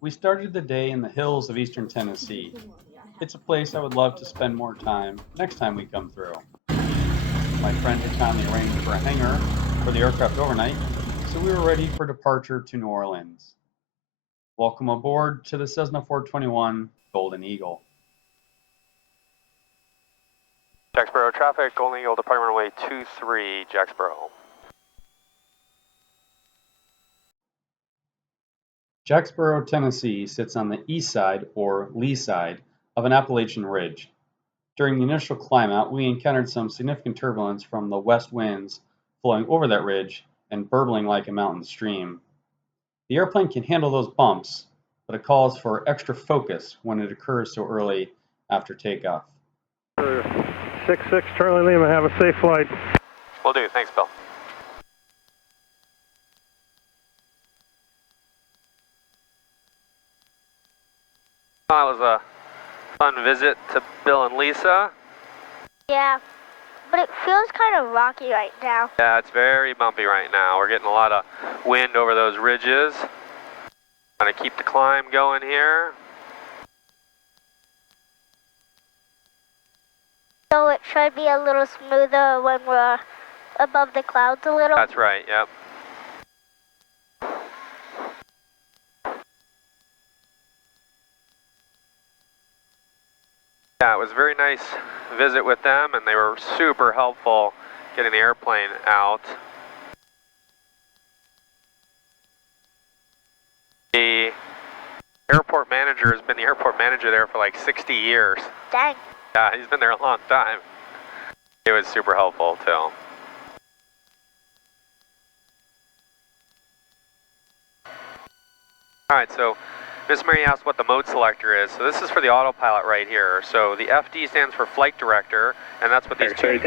We started the day in the hills of eastern Tennessee. It's a place I would love to spend more time next time we come through. My friend had kindly arranged for a hangar for the aircraft overnight, so we were ready for departure to New Orleans. Welcome aboard to the Cessna 421 Golden Eagle. Jacksboro traffic, Golden Eagle departure runway 23, Jacksboro. Jacksboro, Tennessee sits on the east side, or lee side, of an Appalachian ridge. During the initial climb out, we encountered some significant turbulence from the west winds flowing over that ridge and burbling like a mountain stream. The airplane can handle those bumps, but it calls for extra focus when it occurs so early after takeoff. 66 Charlie Lima, have a safe flight. Will do, thanks Bill. That was a fun visit to Bill and Lisa. Yeah, but it feels kind of rocky right now. Yeah, it's very bumpy right now. We're getting a lot of wind over those ridges. Trying to keep the climb going here. So it should be a little smoother when we're above the clouds a little. That's right, yep. Yeah, it was a very nice visit with them, and they were super helpful getting the airplane out. The airport manager has been the airport manager there for like 60 years. Dang. Yeah, he's been there a long time. It was super helpful too. Alright, so Miss Mary asked what the mode selector is. So this is for the autopilot right here. So the FD stands for flight director, and that's what these two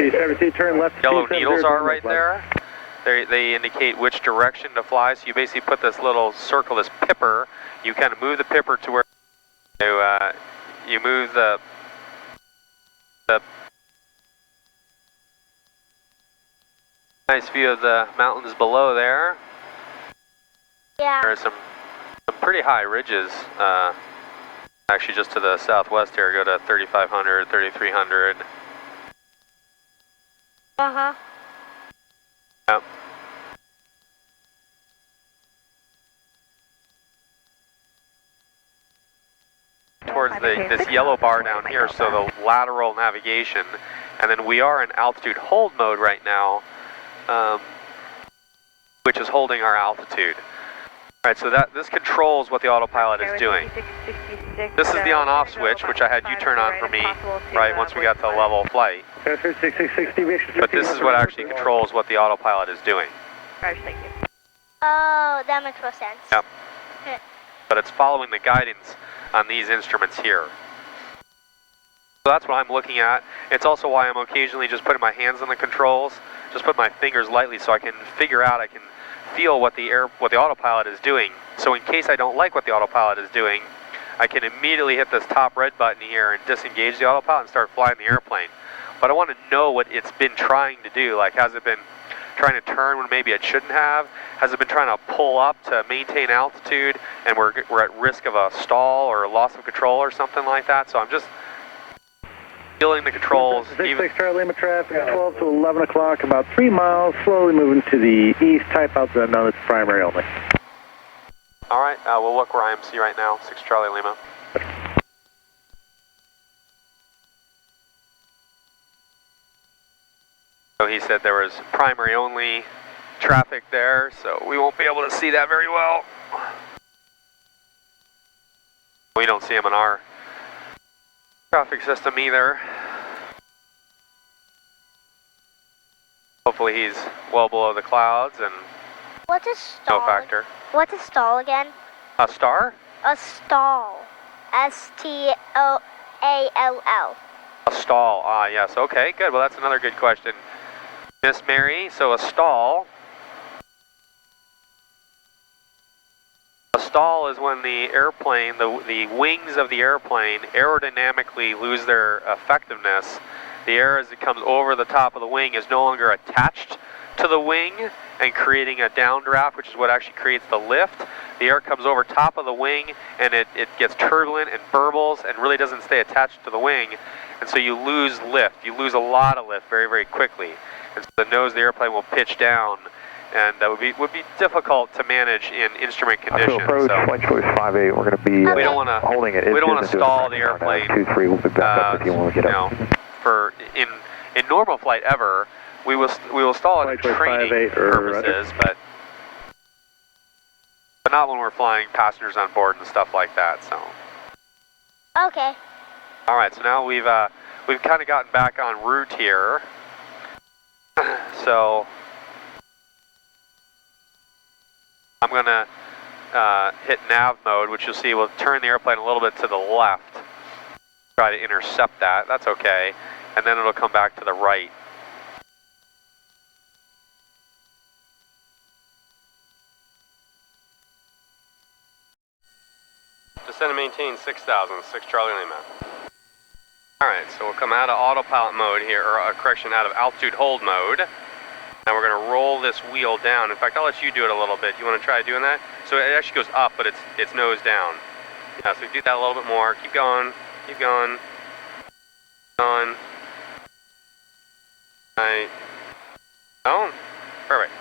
yellow needles are right there. They indicate which direction to fly. So you basically put this little circle, this pipper. You kind of move the pipper to where you move the nice view of the mountains below there. Yeah. There are some pretty high ridges, actually just to the southwest here. Go to 3,500, 3,300. Uh-huh. Yep. Towards this yellow bar down here, so the lateral navigation, and then we are in altitude hold mode right now, which is holding our altitude. All right, so this controls what the autopilot is doing. This is the on-off switch, which I had you turn on for me, right, once we got to level flight. But this is what actually controls what the autopilot is doing. Thank you. Oh, that makes more sense. Yep. But it's following the guidance on these instruments here. So that's what I'm looking at. It's also why I'm occasionally just putting my hands on the controls, just put my fingers lightly so I can figure out, I can feel what the autopilot is doing. So in case I don't like what the autopilot is doing, I can immediately hit this top red button here and disengage the autopilot and start flying the airplane. But I want to know what it's been trying to do. Like, has it been trying to turn when maybe it shouldn't have? Has it been trying to pull up to maintain altitude and we're at risk of a stall or a loss of control or something like that? So I'm just feeling the controls. 66 Charlie Lima traffic, 12 to 11 o'clock, about 3 miles, slowly moving to the east, type out the known as primary only. All right, we'll look where IMC right now, 6 Charlie Lima. So he said there was primary only traffic there, so we won't be able to see that very well. We don't see him in our traffic system either. Hopefully he's well below the clouds and What's a stall? no factor. What's a stall again? A star? A stall. S-T-O-A-L-L. A stall, ah yes, okay, good. Well, that's another good question, Miss Mary. So a stall is when the airplane, the wings of the airplane aerodynamically lose their effectiveness. The air as it comes over the top of the wing is no longer attached to the wing and creating a downdraft, which is what actually creates the lift. the air comes over top of the wing and it gets turbulent and burbles and really doesn't stay attached to the wing. And so you lose lift. You lose a lot of lift very, very quickly. And so the nose of the airplane will pitch down, and that would be difficult to manage in instrument conditions. Approach, so, flight choice 58, we're going to be we don't want to holding it. We don't want to stall the airplane. 23, we'll be back up if you want to get up. For in normal flight ever, we will stall it in training purposes, but not when we're flying passengers on board and stuff like that. So. Okay. All right. So now we've kind of gotten back on route here. So I'm gonna hit nav mode, which you'll see will turn the airplane a little bit to the left. Try to intercept that. That's okay. And then it'll come back to the right. Descend and maintain 6,000, 6 Charlie Lima. Alright, so we'll come out of autopilot mode here, or correction, out of altitude hold mode. Now we're going to roll this wheel down. In fact, I'll let you do it a little bit. You want to try doing that? So it actually goes up, but it's nose down. Yeah, so do that a little bit more. Keep going, keep going. On. Right. Down. Perfect.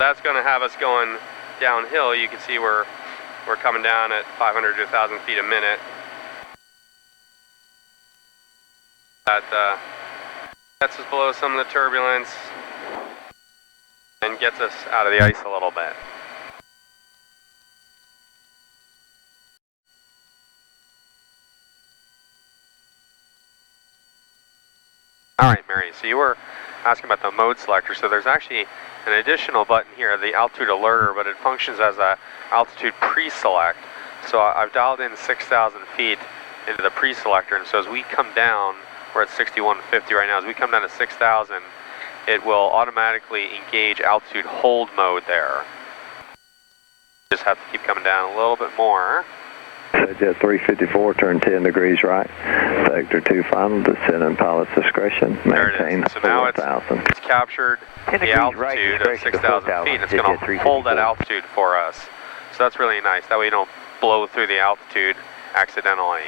That's going to have us going downhill. You can see we're coming down at 500 to 1,000 feet a minute. That gets us below some of the turbulence and gets us out of the ice a little bit. All right, Mary, so you were asking about the mode selector. So there's actually an additional button here, the altitude alerter, but it functions as a altitude pre-select. So I've dialed in 6,000 feet into the pre-selector, and so as we come down, we're at 6150 right now, as we come down to 6,000, it will automatically engage altitude hold mode there. Just have to keep coming down a little bit more. Jet 354, turn 10 degrees right. Sector 2 final, descend in pilot's discretion. Maintain 4,000. So now it's captured the altitude of 6,000 feet, and it's going to hold that altitude for us. So that's really nice. That way you don't blow through the altitude accidentally.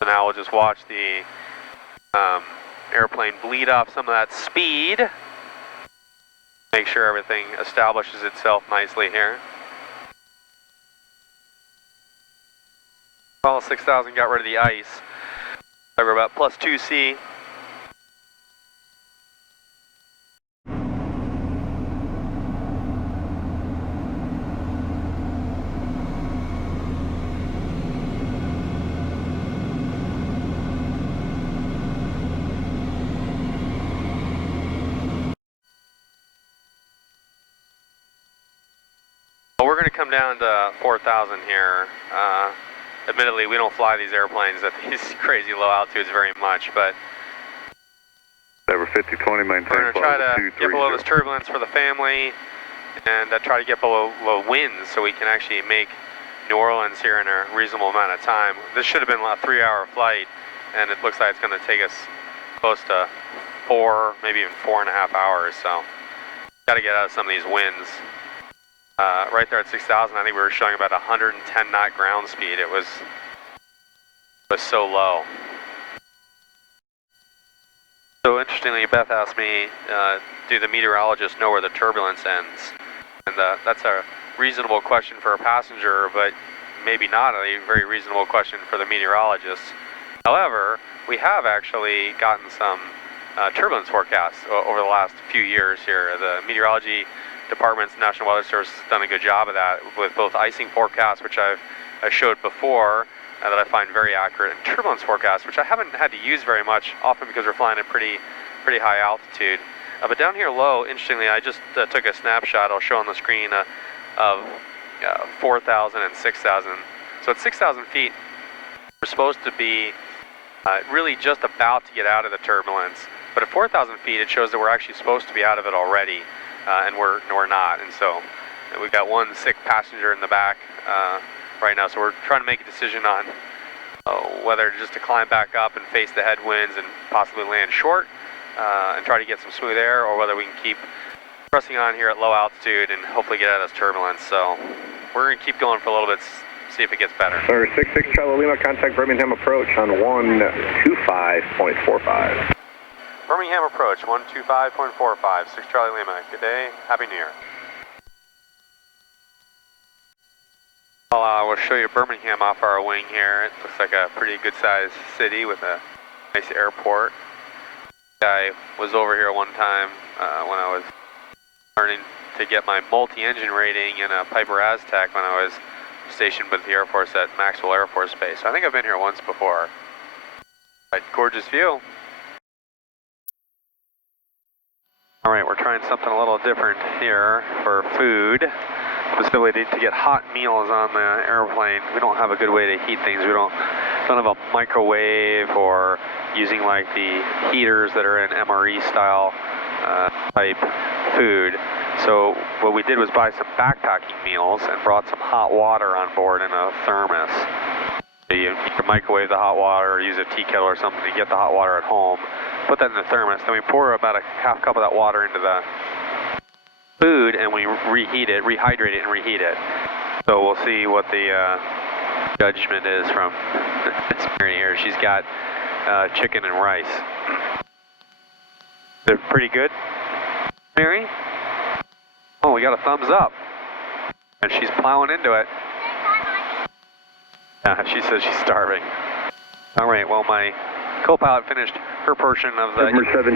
So now we'll just watch the airplane bleed off some of that speed. Make sure everything establishes itself nicely here. All 6,000 got rid of the ice. So we're about plus 2C. We're going to come down to 4,000 here. Admittedly, we don't fly these airplanes at these crazy low altitudes very much, but Over 5020, maintain. we're going to try to get below this turbulence for the family and try to get below low winds so we can actually make New Orleans here in a reasonable amount of time. This should have been a 3-hour flight, and it looks like it's going to take us close to 4, maybe even 4.5 hours, so got to get out of some of these winds. Right there at 6,000, I think we were showing about 110 knot ground speed. It was so low. So interestingly, Beth asked me, do the meteorologists know where the turbulence ends? And that's a reasonable question for a passenger, but maybe not a very reasonable question for the meteorologists. However, we have actually gotten some turbulence forecasts over the last few years here. The meteorology department's National Weather Service has done a good job of that with both icing forecasts, which I showed before, that I find very accurate, and turbulence forecasts, which I haven't had to use very much, often because we're flying at pretty high altitude. But down here low, interestingly, I just took a snapshot, I'll show on the screen, of 4,000 and 6,000. So at 6,000 feet, we're supposed to be really just about to get out of the turbulence. But at 4,000 feet, it shows that we're actually supposed to be out of it already. And we're not, and so we've got one sick passenger in the back right now, so we're trying to make a decision on whether just to climb back up and face the headwinds and possibly land short, and try to get some smooth air, or whether we can keep pressing on here at low altitude and hopefully get out of this turbulence. So we're going to keep going for a little bit, see if it gets better. Sir, 66 Charlie Lima, contact Birmingham approach on 125.45. Birmingham approach, 125.45, 6 Charlie Lima. Good day, Happy New Year. Well, I will show you Birmingham off our wing here. It looks like a pretty good sized city with a nice airport. I was over here one time when I was learning to get my multi-engine rating in a Piper Aztec when I was stationed with the Air Force at Maxwell Air Force Base. So I think I've been here once before. But gorgeous view. All right, we're trying something a little different here for food. Facility to get hot meals on the airplane. We don't have a good way to heat things. We don't have a microwave or using like the heaters that are in MRE style type food. So what we did was buy some backpacking meals and brought some hot water on board in a thermos. So you can microwave the hot water or use a tea kettle or something to get the hot water at home. Put that in the thermos. Then we pour about a half cup of that water into the food and we reheat it, rehydrate it and reheat it. So we'll see what the judgment is from Miss Mary here. She's got chicken and rice. They're pretty good, Mary? Oh, we got a thumbs up. And she's plowing into it. Yeah, she says she's starving. All right, well, my co-pilot finished her portion of the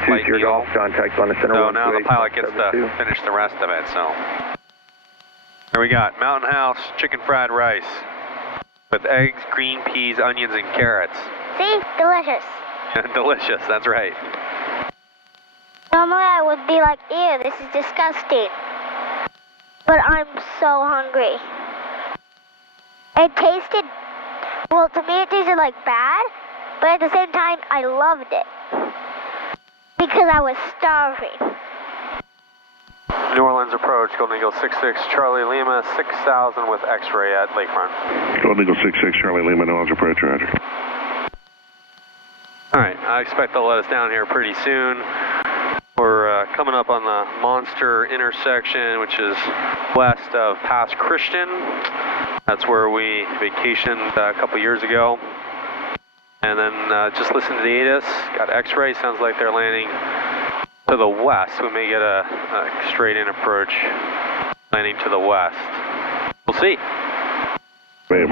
flight meal. Golf, contact on the center. So now the pilot gets to finish the rest of it. So here we got Mountain House chicken fried rice with eggs, green peas, onions, and carrots. See? Delicious. Delicious, that's right. Normally I would be like, ew, this is disgusting. But I'm so hungry. It tasted, well, to me it tasted like bad, but at the same time, I loved it. Because I was starving. New Orleans approach, Golden Eagle 66, Charlie Lima, 6000 with X-ray at Lakefront. Golden Eagle 66, Charlie Lima, New Orleans approach, roger. All right, I expect they'll let us down here pretty soon. We're coming up on the Monster intersection, which is west of Pass Christian. That's where we vacationed a couple years ago. And then just listen to the ATIS, got X-ray, sounds like they're landing to the west. We may get a straight in approach landing to the west. We'll see. Maybe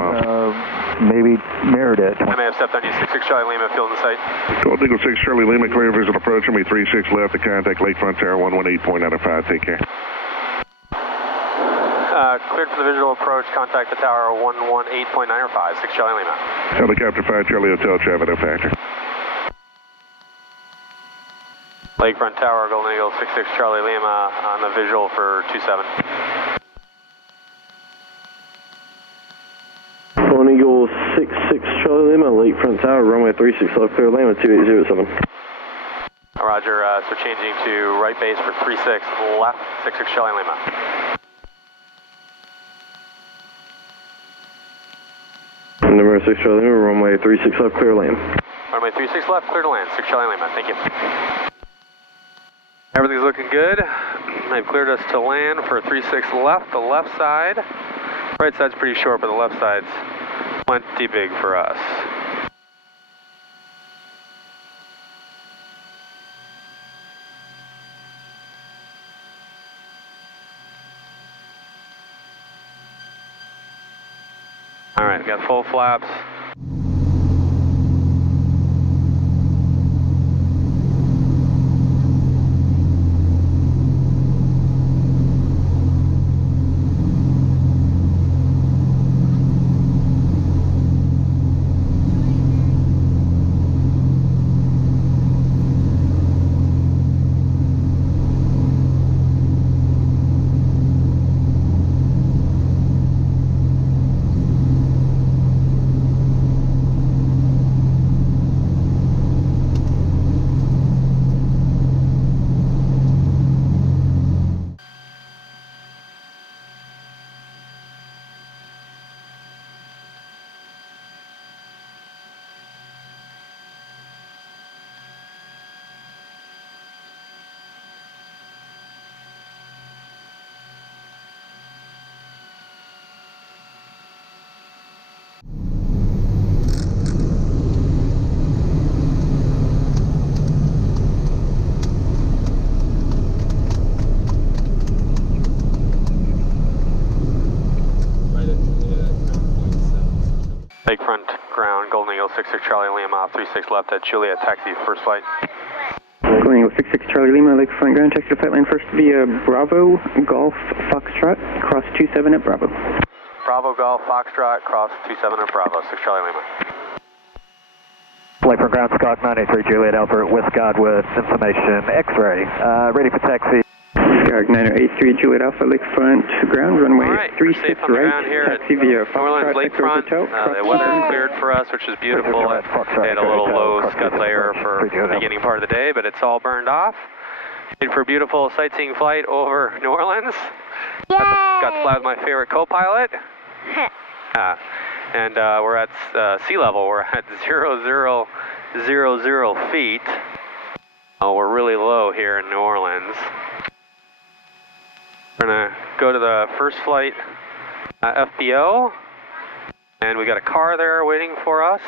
Meredith. I may have stepped on you, 66 Charlie Lima, field in sight. Golden Eagle 6, Charlie Lima, clear visual approach, me 36 left to contact Lakefront Tower 118.95, take care. Cleared for the visual approach, contact the tower 118.905, 6 Charlie Lima. Helicopter 5, Charlie Hotel, traffic factor. Lakefront Tower, Golden Eagle 66 Charlie Lima on the visual for 27. Golden Eagle 66 Charlie Lima, Lakefront Tower, runway 36 left, clear Lima 2807. Roger, so changing to right base for 36 left, 66 Charlie Lima. Number 6 Charlie Lima, runway 36 left, clear land. Runway 36 left, clear to land, 6 Charlie Lima, thank you. Everything's looking good. They've cleared us to land for 36 left, the left side. Right side's pretty short, but the left side's plenty big for us. All right, got full flaps. ground, Golden Eagle 66 Charlie Lima, 36 left at Juliet, taxi, first flight. Golden Eagle 66 Charlie Lima, Lakefront ground, taxi to flight line first via Bravo, Golf, Foxtrot, cross 27 at Bravo. Bravo, Golf, Foxtrot, cross 27 at Bravo, 6 Charlie Lima. Flight from ground, Scott 93 Juliet Alpha, West Guard with information, X-ray, ready for taxi. Skyark 983 Juliet Alpha, Lakefront ground, runway All right, 36 right, taxi via Orleans Foxtrot, Lakefront. The weather cleared for us, which is beautiful. It had a little low scud layer for the beginning part of the day, but it's all burned off. Waiting for a beautiful sightseeing flight over New Orleans. Yay! Got to fly with my favorite co-pilot. And we're at sea level. We're at 0,000 feet. We're really low here in New Orleans. We're gonna go to the first flight FBO, and we got a car there waiting for us.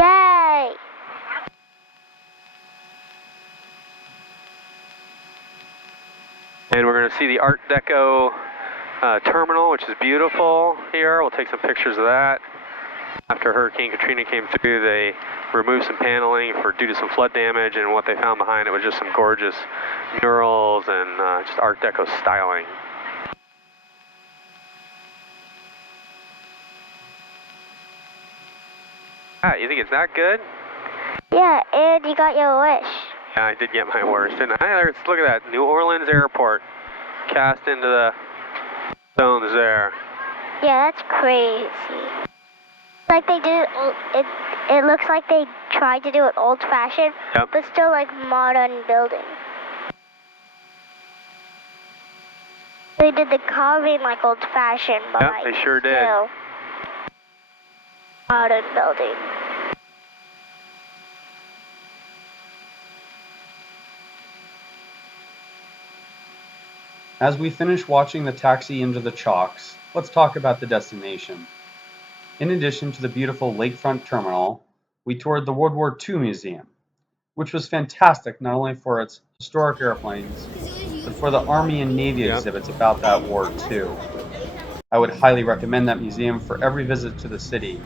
Yay! And we're gonna see the Art Deco terminal, which is beautiful here. We'll take some pictures of that. After Hurricane Katrina came through, they removed some paneling due to some flood damage, and what they found behind it was just some gorgeous murals and just Art Deco styling. You think it's that good? Yeah, and you got your wish. Yeah, I did get my worst, didn't I? Let's look at that, New Orleans Airport, cast into the stones there. Yeah, that's crazy. Like they did it looks like they tried to do it old-fashioned, Yep. but still like modern building. They did the carving like old-fashioned, but Yep, like they sure did. still modern building. As we finish watching the taxi into the Chalks, let's talk about the destination. In addition to the beautiful lakefront terminal, we toured the World War II Museum, which was fantastic not only for its historic airplanes, but for the Army and Navy exhibits about that war too. I would highly recommend that museum for every visit to the city.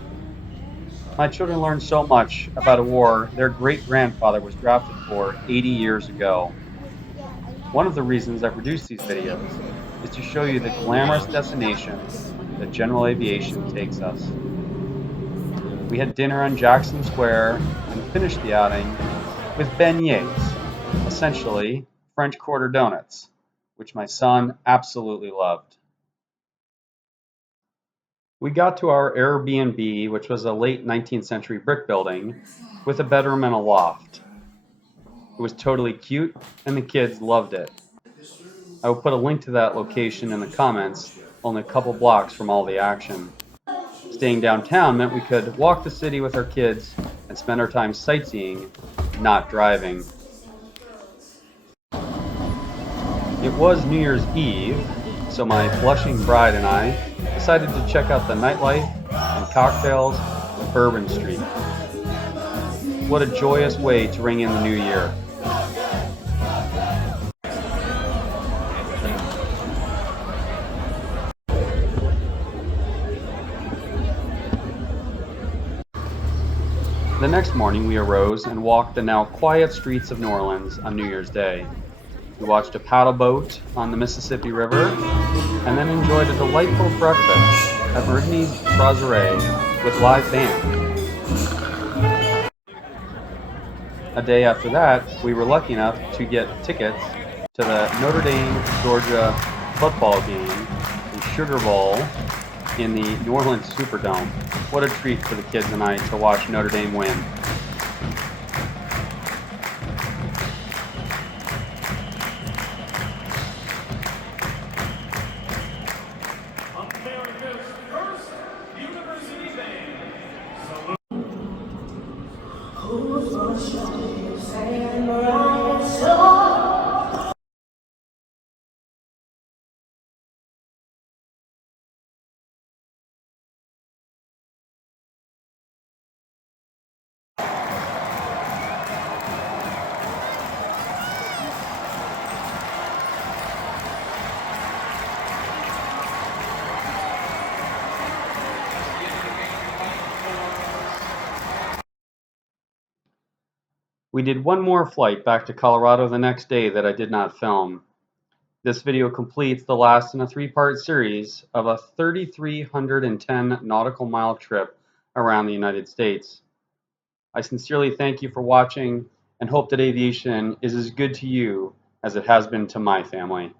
My children learned so much about a war their great-grandfather was drafted for 80 years ago. One of the reasons I produce these videos is to show you the glamorous destinations that general aviation takes us. We had dinner on Jackson Square and finished the outing with beignets, essentially French Quarter donuts, which my son absolutely loved. We got to our AirBnB, which was a late 19th century brick building with a bedroom and a loft. It was totally cute and the kids loved it. I will put a link to that location in the comments, only a couple blocks from all the action. Staying downtown meant we could walk the city with our kids and spend our time sightseeing, not driving. It was New Year's Eve, so my blushing bride and I decided to check out the nightlife and cocktails of Bourbon Street. What a joyous way to ring in the new year. The next morning we arose and walked the now quiet streets of New Orleans on New Year's Day. We watched a paddle boat on the Mississippi River and then enjoyed a delightful breakfast at Meridian's Brasserie with live band. A day after that, we were lucky enough to get tickets to the Notre Dame, Georgia football game in Sugar Bowl in the New Orleans Superdome. What a treat for the kids and I to watch Notre Dame win. America's first university band. Who's gonna show you samurai sword? We did one more flight back to Colorado the next day that I did not film. This video completes the last in a 3-part series of a 3,310 nautical mile trip around the United States. I sincerely thank you for watching and hope that aviation is as good to you as it has been to my family.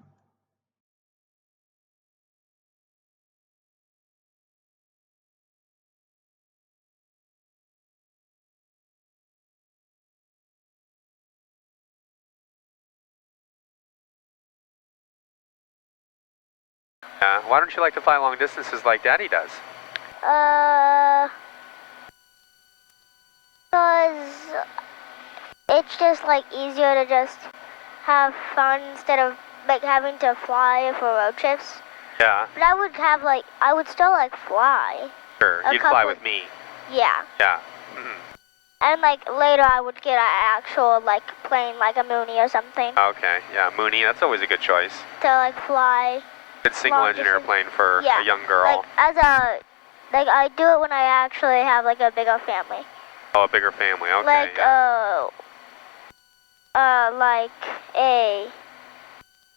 Why don't you like to fly long distances like Daddy does? Because it's just like easier to just have fun instead of like having to fly for road trips. Yeah. But I would still like fly. Sure, you'd fly with me. Yeah. Yeah. And like later I would get an actual like plane, like a Mooney or something. Okay, yeah, Mooney, that's always a good choice. To like fly. Good single engine airplane for a young girl. Like I do it when I actually have like a bigger family. Oh, a bigger family, okay.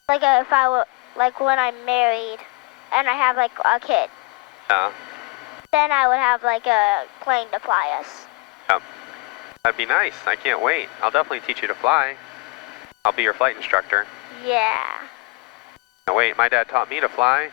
Like if I were like when I'm married and I have like a kid. Yeah. Then I would have like a plane to fly us. Yeah. That'd be nice. I can't wait. I'll definitely teach you to fly. I'll be your flight instructor. Yeah. Now wait, my dad taught me to fly.